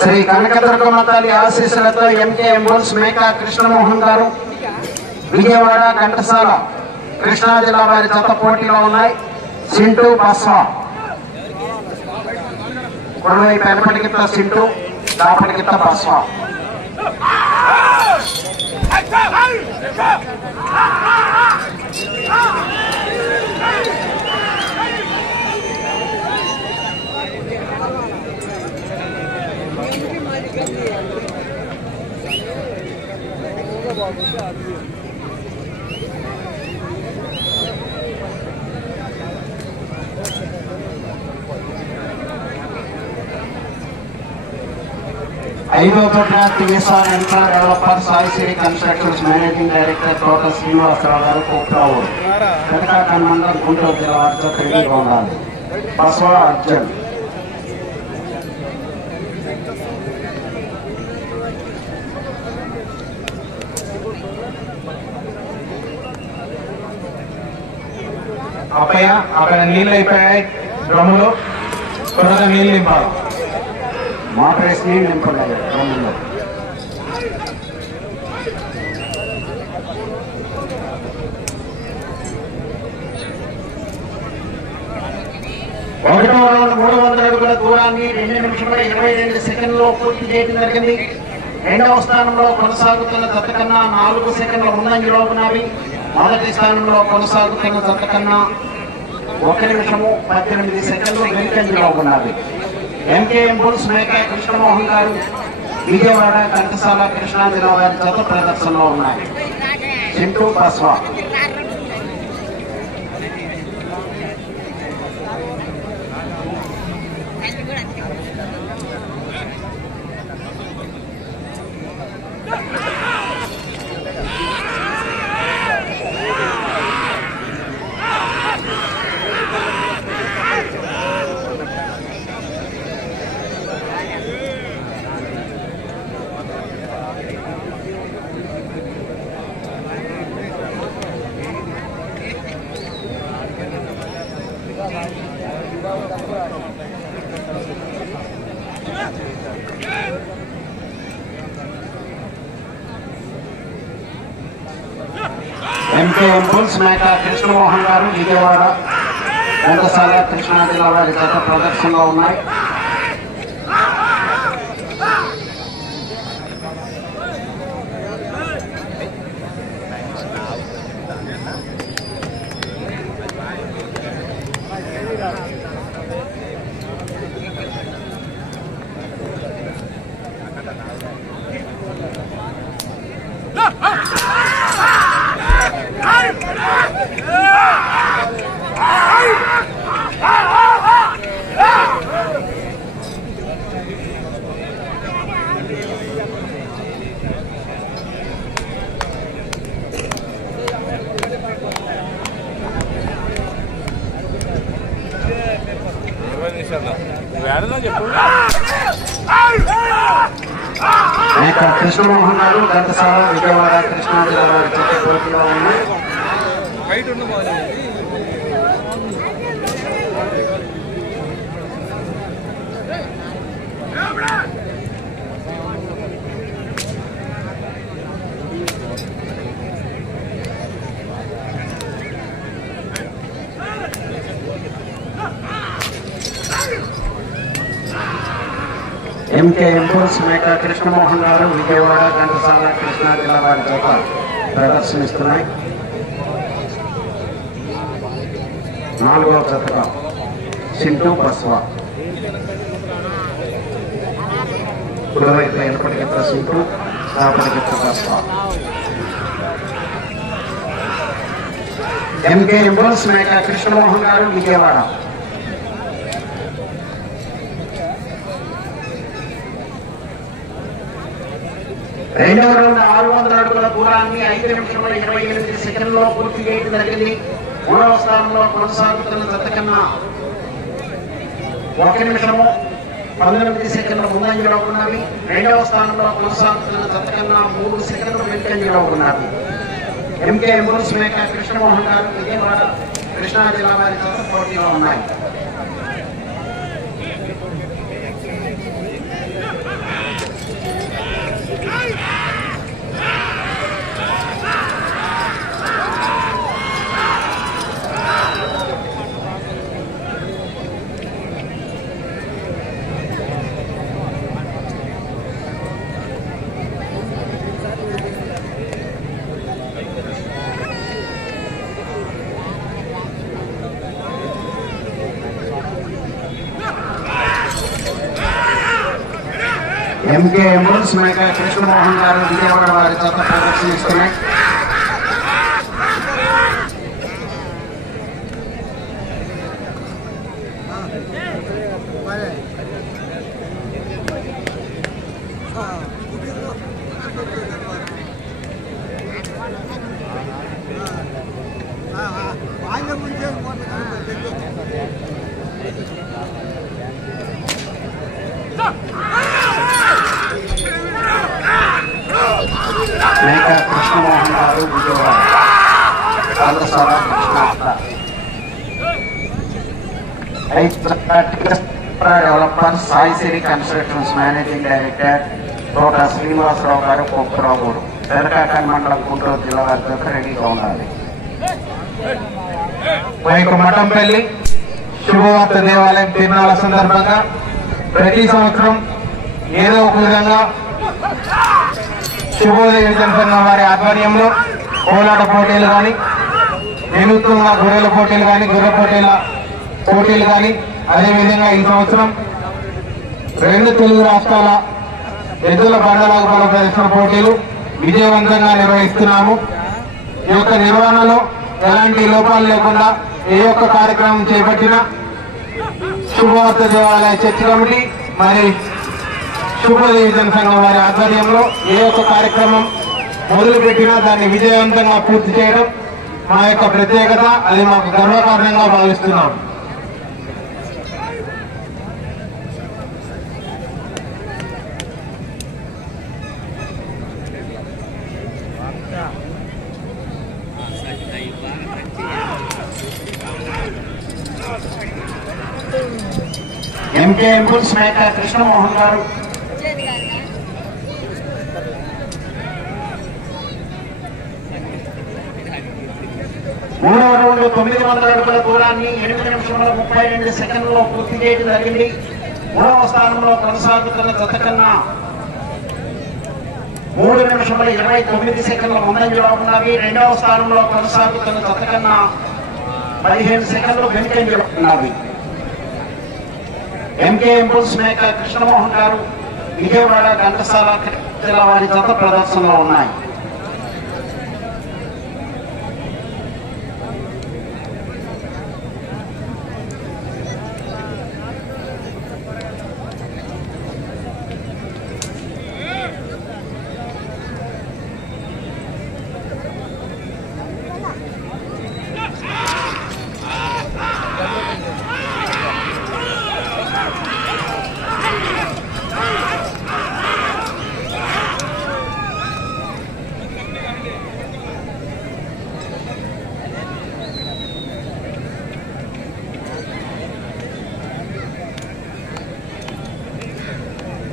శ్రీ కనకదుర్గమ్మ తల్లి ఆశీస్సులతో MKM bulls Meka Krishnamohan గారు విజయవాడ ఘంటసాల కృష్ణా జిల్లా వారి జత పోటీలో ఉన్నాయి. సింటూ బస్వా కొడవైపు వెనపటికిత్త సింటూ దాపటికిత్త బస్వా. ఐదో తోట TSR infra developer Saisri constructions managing director తోట శ్రీనివాసరావు గారు కోప్రావు వెనకాకల్ మండలం గుంటూరు జిల్లా వారితో రెడీగా ఉండాలి. బస్వా అర్జున్ అప్పయ్య అక్కడ నీళ్ళు అయిపోయాయి. డ్రమ్ములో త్వరగా నీళ్ళు నింపాలి. మోటార్ వేసి నీళ్ళు నింపలేదు డ్రమ్ములో. ఒకటో రౌండ్ 300 అడుగుల దూరాన్ని 2 నిమిషముల 22 సెకండ్లో పూర్తి చేయడం జరిగింది. రెండవ స్థానంలో కొనసాగుతున్న జత కన్నా 4 సెకండ్ల ముందంజలో ఉన్నవి. మొదటి స్థానంలో కొనసాగుతున్న జత కన్నా 1 నిమిషము 18 సెకండ్లు వెనుకంజలో ఉన్నవి. ఎంకేఎం బుల్స్ మేకా కృష్ణమోహన్ గారు విజయవాడ ఘంటసాల కృష్ణా జిల్లా వారి జత ప్రదర్శనలో ఉన్నాయి. సింటూ బస్వా ఎంకేఎం బుల్స్ మేకా కృష్ణమోహన్ గారు విజయవాడ ఘంటసాల కృష్ణా జిల్లా వారి జత ప్రదర్శనలో ఉన్నాయి. కృష్ణమోహన్ గారు ఘంటసాల విజయవాడ కృష్ణా జిల్లా వారి చేత పోటీలో ఉన్నాయి. ఎంకే ఇంపోర్ట్స్ మేక కృష్ణమోహన్ గారు విజయవాడ ఘంటసాల కృష్ణా జిల్లా వారి చేత ప్రదర్శనిస్తున్నాయి. 4వ జతగా చింటూ బస్వా, కుడివైపు ఎనపటికిత్త చింటూ, కాపటికిత్త బస్వా. ఎంకే ఇంపోర్ట్స్ మేక కృష్ణమోహన్ గారు విజయవాడ. రెండవ రౌండ్ 600 అడుగుల దూరాన్ని 5 నిమిషముల 28 సెకండ్లలో పూర్తి చేయడం జరిగింది. 3వ స్థానంలో కొనసాగుతున్న జత కన్నా 1 నిమిషము 19 సెకండ్ల ముందంజలో ఉన్నవి. 2వ స్థానంలో కొనసాగుతున్న జత కన్నా 3 సెకండ్ల వెనుకంజలో ఉన్నవి. ఎంకే ఇంపోర్ట్స్ మేక కృష్ణమోహన్ గారు విజయవాడ కృష్ణా జిల్లా వారి జత పోటీలో ఉన్నాయి. ఎంకే ఇంపోర్ట్స్ మేక కృష్ణమోహన్ గారు విజయవాడ వారి చేత ప్రదర్శనిస్తున్నాయి. మేక కృష్ణమోహన్ గారు విజయవాడ ఘంటసాల డెవలపర్ సాయి సిరి కన్స్ట్రక్షన్స్ మేనేజింగ్ డైరెక్టర్ తోట శ్రీనివాసరావు గారు కొప్పురావుగూడు పెదకాకాని మండలం గుంటూరు జిల్లా వారి చేత రెడీగా ఉండాలి. వైపు మఠంపల్లి శుభవార్త దేవాలయం తిరునాళ్ళ సందర్భంగా ప్రతి సంవత్సరం ఏదో ఒక విధంగా శుభోదయ సంఘం వారి ఆధ్వర్యంలో కోలాట పోటీలు కానీ, వినూత్నంగా గొర్రెల పోటీలు కానీ, గొర్రె పోటీలు కానీ, అదేవిధంగా ఈ సంవత్సరం 2 తెలుగు రాష్ట్రాల ఎద్దుల బండలాగు బల ప్రదర్శన పోటీలు విజయవంతంగా నిర్వహిస్తున్నాము. ఈ యొక్క నిర్వహణలో ఎలాంటి లోపాలు లేకుండా ఏ ఒక్క కార్యక్రమం చేపట్టినా శుభవార్త దేవాలయ చర్చ్ కమిటీ మరి శుభోదయ సంఘం వారి ఆధ్వర్యంలో ఏ ఒక్క కార్యక్రమం మొదలుపెట్టినా దాన్ని విజయవంతంగా పూర్తి చేయడం మా యొక్క ప్రత్యేకత. అది మాకు గర్వకారణంగా భావిస్తున్నాం. ఎంకే ఇంపోర్ట్స్ మేక కృష్ణమోహన్ గారు మూడవ రౌండ్ 900 అడుగుల దూరాన్ని 8 నిమిషముల 32 సెకండ్లలో పూర్తి చేయడం జరిగింది. 3వ స్థానంలో కొనసాగుతున్న జత కన్నా 3 నిమిషముల 29 సెకండ్ల ముందంజలో ఉన్నవి. 2వ స్థానంలో కొనసాగుతున్న జత కన్నా 15 సెకండ్లు వెనుకంజలో ఉన్నవి. ఎంకే ఇంపోర్ట్స్ మేక కృష్ణమోహన్ గారు విజయవాడ ఘంటసాల జిల్లా వారి జత ప్రదర్శనలో ఉన్నాయి.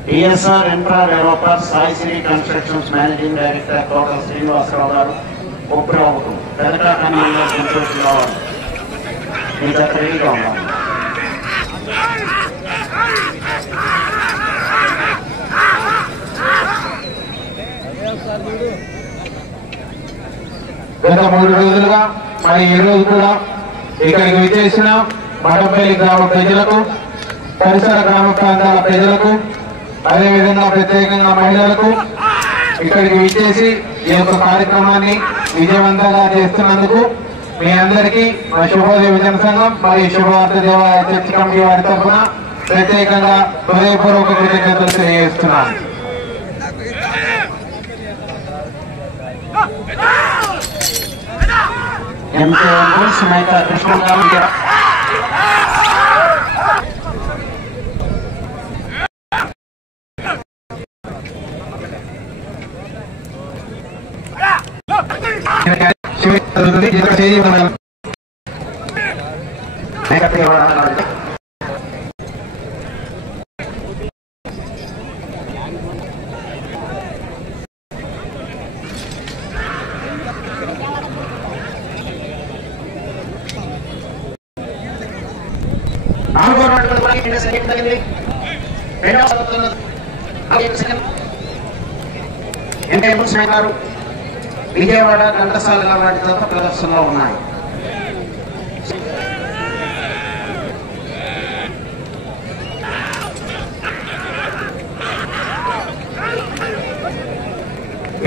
TSR Infra Developers Sai Sri Constructions Managing Director Dr. Srinivasarao garu ఒప్పుకోవడం పెదకాకని సంతోషం కావాలి ఇంకా రెడీగా ఉండాలి. గత 3 రోజులుగా మరి ఈ రోజు కూడా ఇక్కడికి విచ్చేసిన మఠంపల్లి గ్రామ ప్రజలకు, పరిసర గ్రామ ప్రాంతాల ప్రజలకు, అదేవిధంగా ప్రత్యేకంగా మహిళలకు ఇక్కడికి విచ్చేసి ఈ యొక్క కార్యక్రమాన్ని విజయవంతంగా చేస్తున్నందుకు మీ అందరికీ మా శుభోదయ విజన సంఘం మరియు శుభవార్త దేవాలయ చర్చ్ కమిటీ వారి తరఫున ప్రత్యేకంగా హృదయపూర్వక కృతజ్ఞతలు తెలియజేస్తున్నాను. కృష్ణ గారు విజయవాడ ఘంటసాల వాటి తప్ప ప్రదర్శనలో ఉన్నాయి.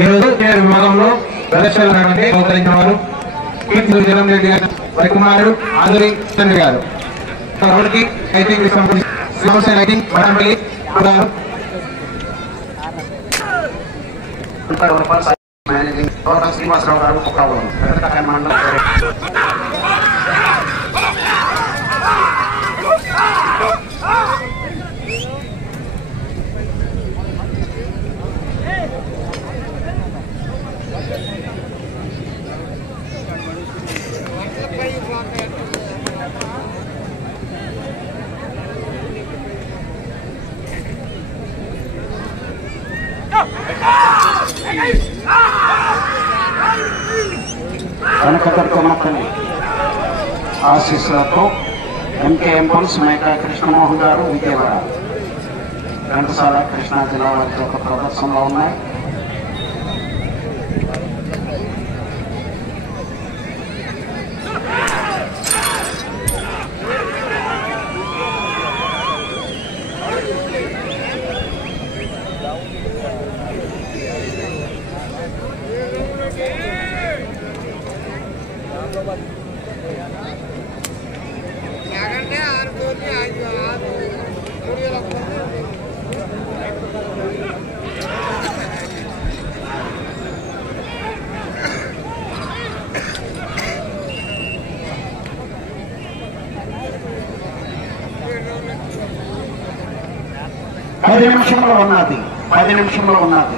ఈరోజు విభాగంలో ప్రదర్శనలు అవతరించిన వారు కీర్తి జగన్రెడ్డి గారు, వారి కుమారుడు ఆదురి తండ్రి గారు. మఠంపల్లి మేనేజింగ్ డాక్టర్ శ్రీనివాసరావు గారు పెదకాకని మండలం కనకదుర్గమ్మతల్లి ఆశీస్సులతో ఎంకేఎం పుల్స్ మేకా కృష్ణమోహన్ గారు విజయవాడ ఘంటసాల కృష్ణా జిల్లా వారి యొక్క ప్రదర్శనలో ఉన్నాయి. పది నిమిషంలో ఉన్నది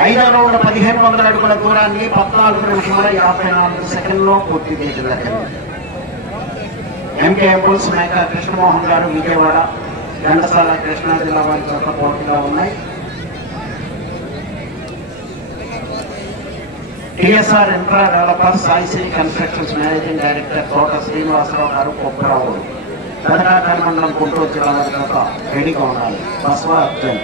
5వ రౌండ్ 1500 అడుగుల దూరాన్ని 14 నిమిషముల 54 సెకండ్లో పూర్తి చేయడం జరిగింది. ఎంకేఎం పుల్స్ మేకా కృష్ణమోహన్ గారు విజయవాడ ఘంటసాల కృష్ణా జిల్లా వారి యొక్క పోటీలో ఉన్నాయి. TSR Infra Developers Sai Sri Constructions Managing Director Dr. Srinivasarao గారు కొప్పరావు పెదకాకని మండలం గుంటూరు జిల్లా వారి యొక్క రెడీగా ఉండాలి. బస్వా అర్జున్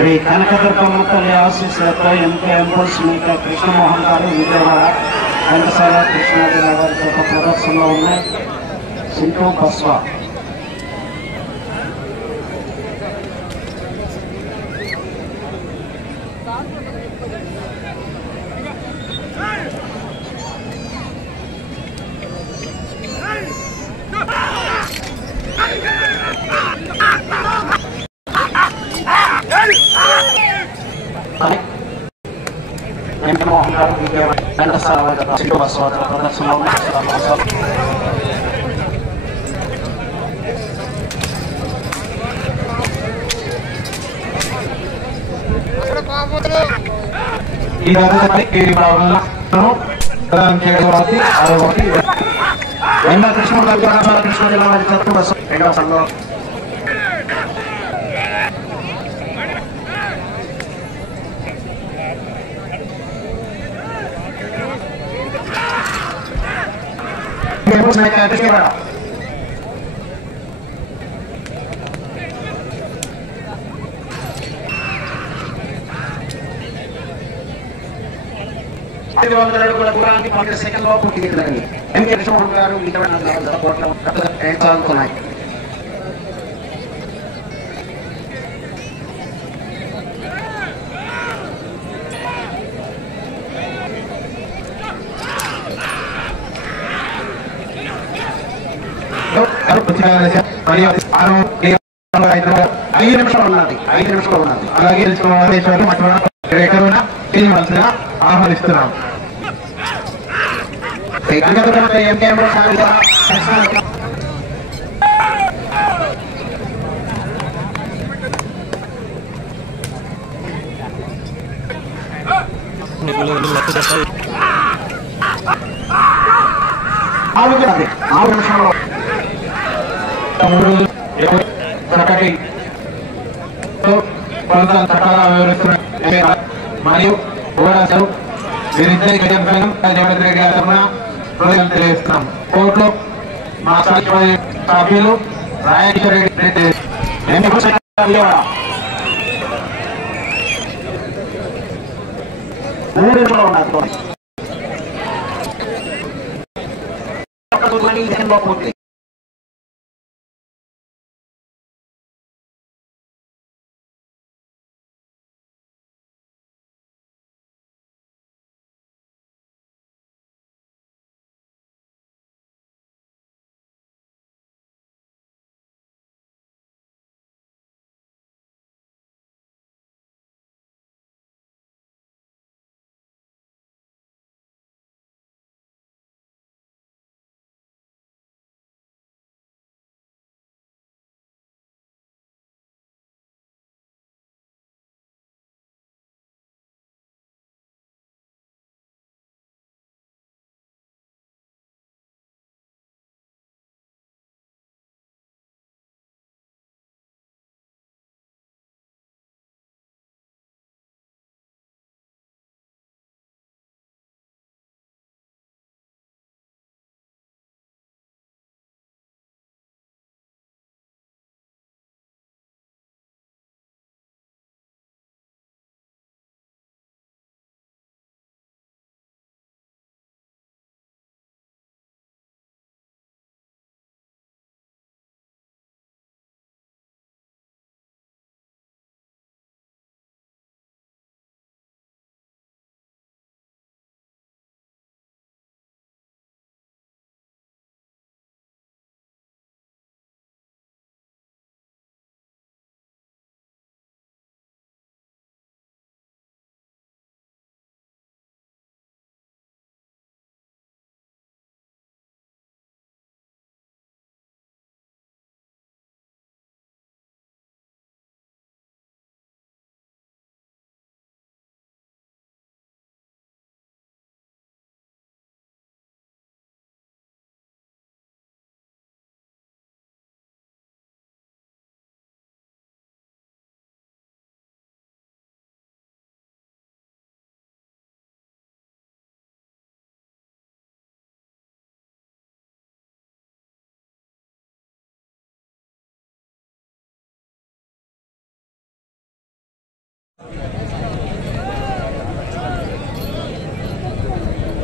శ్రీ కనకదుర్గమ్మ తల్లి ఆశీస్సులతో ఎంకే ఎంపుల్స్ మేకర్ కృష్ణమోహన్ గారు విజయవాడ ఘంటసాల కృష్ణాజిల్లా వారి చేత ప్రదర్శనలో ఉన్నాయి. సింటూ బస్వా మోహన్ గారు విజయవాడ ఘంటసాల వారి చేత సింటూ బస్వా ప్రదర్శనలో ఉన్నాయి. ఈ కృష్ణ గారు కృష్ణాజిల్లా వారి చేత బస్సు రెండవ సంఘం విజయవాడ సెకండ్లో పూర్తి చేసిందండి. ఎంకే కృష్ణమోహన్ గారు విజయవాడ సాగుతున్నాయి. ఐదు నిమిషాలు ఉన్నది. అలాగే ఆహ్వానిస్తున్నాం. ఆరు నిమిషంలో చక్కటి కొంత చక్కగా వివరిస్తున్నారు. మరియు వీరిద్దరి జగన్ రెడ్డి గారి తరఫున తెలియజేస్తున్నాం. కోర్టులో మా సభ్యులు రాజేశ్వర రెడ్డి పూర్తి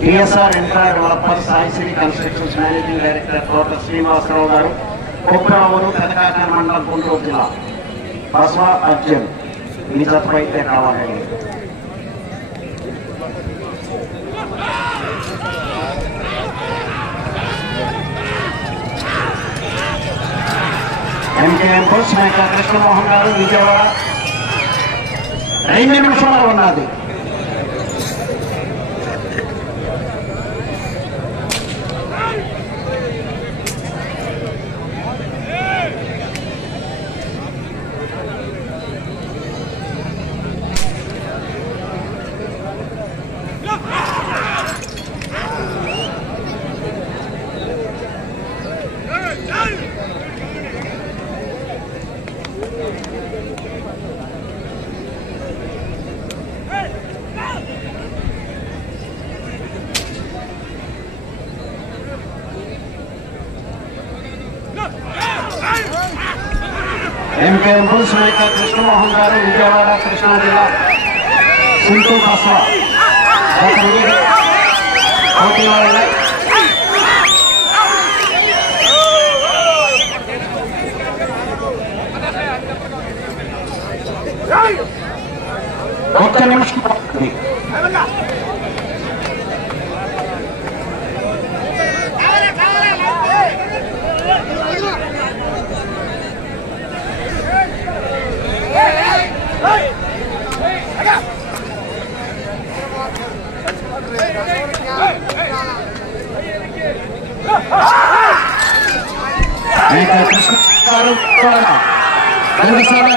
TSR infra developer Saisri constructions managing director తోట శ్రీనివాసరావు గారు, కుప్పరావులు, పెదకాకాని మండలం, గుంటూరు జిల్లా. బస్వా అర్జున్ మీ జతపై అయితే కావాలండి. ఎంకేఎం బుల్స్ మేక కృష్ణమోహన్ గారు, విజయవాడ. 2 నిమిషాలు ఉన్నది. ఎంకేఎం బుల్స్ మేక కృష్ణమోహన్ గారు, విజయవాడ, కృష్ణా జిల్లా. సింటూ బస్వా ఒక్క నిమిషం.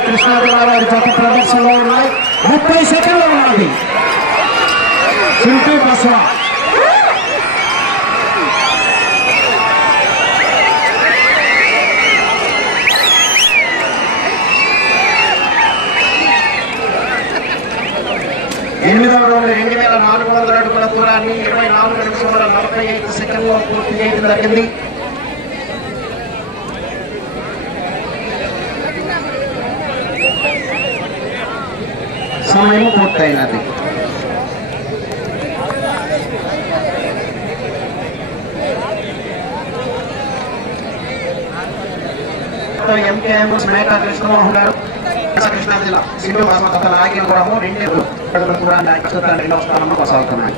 కృష్ణా జిల్లా వారి జత ప్రదర్శనలో ఉన్నాయి. 30 సెకండ్లు ఉన్నది. సింటూ బస్వా ఎనిమిదవ రౌండ్ 2400 అడుగుల దూరాన్ని 24 నిమిషాల 45 సెకండ్లో పూర్తి చేయడం జరిగింది. సమయం పూర్తయినది. ఎంకేఎం మేక కృష్ణమోహన్ గారు, కృష్ణా జిల్లా. సింధు బాస్మత నాయకులు కూడా 2 అడుగుల దూరాన్ని 2వ స్థానంలో కొనసాగుతున్నాయి.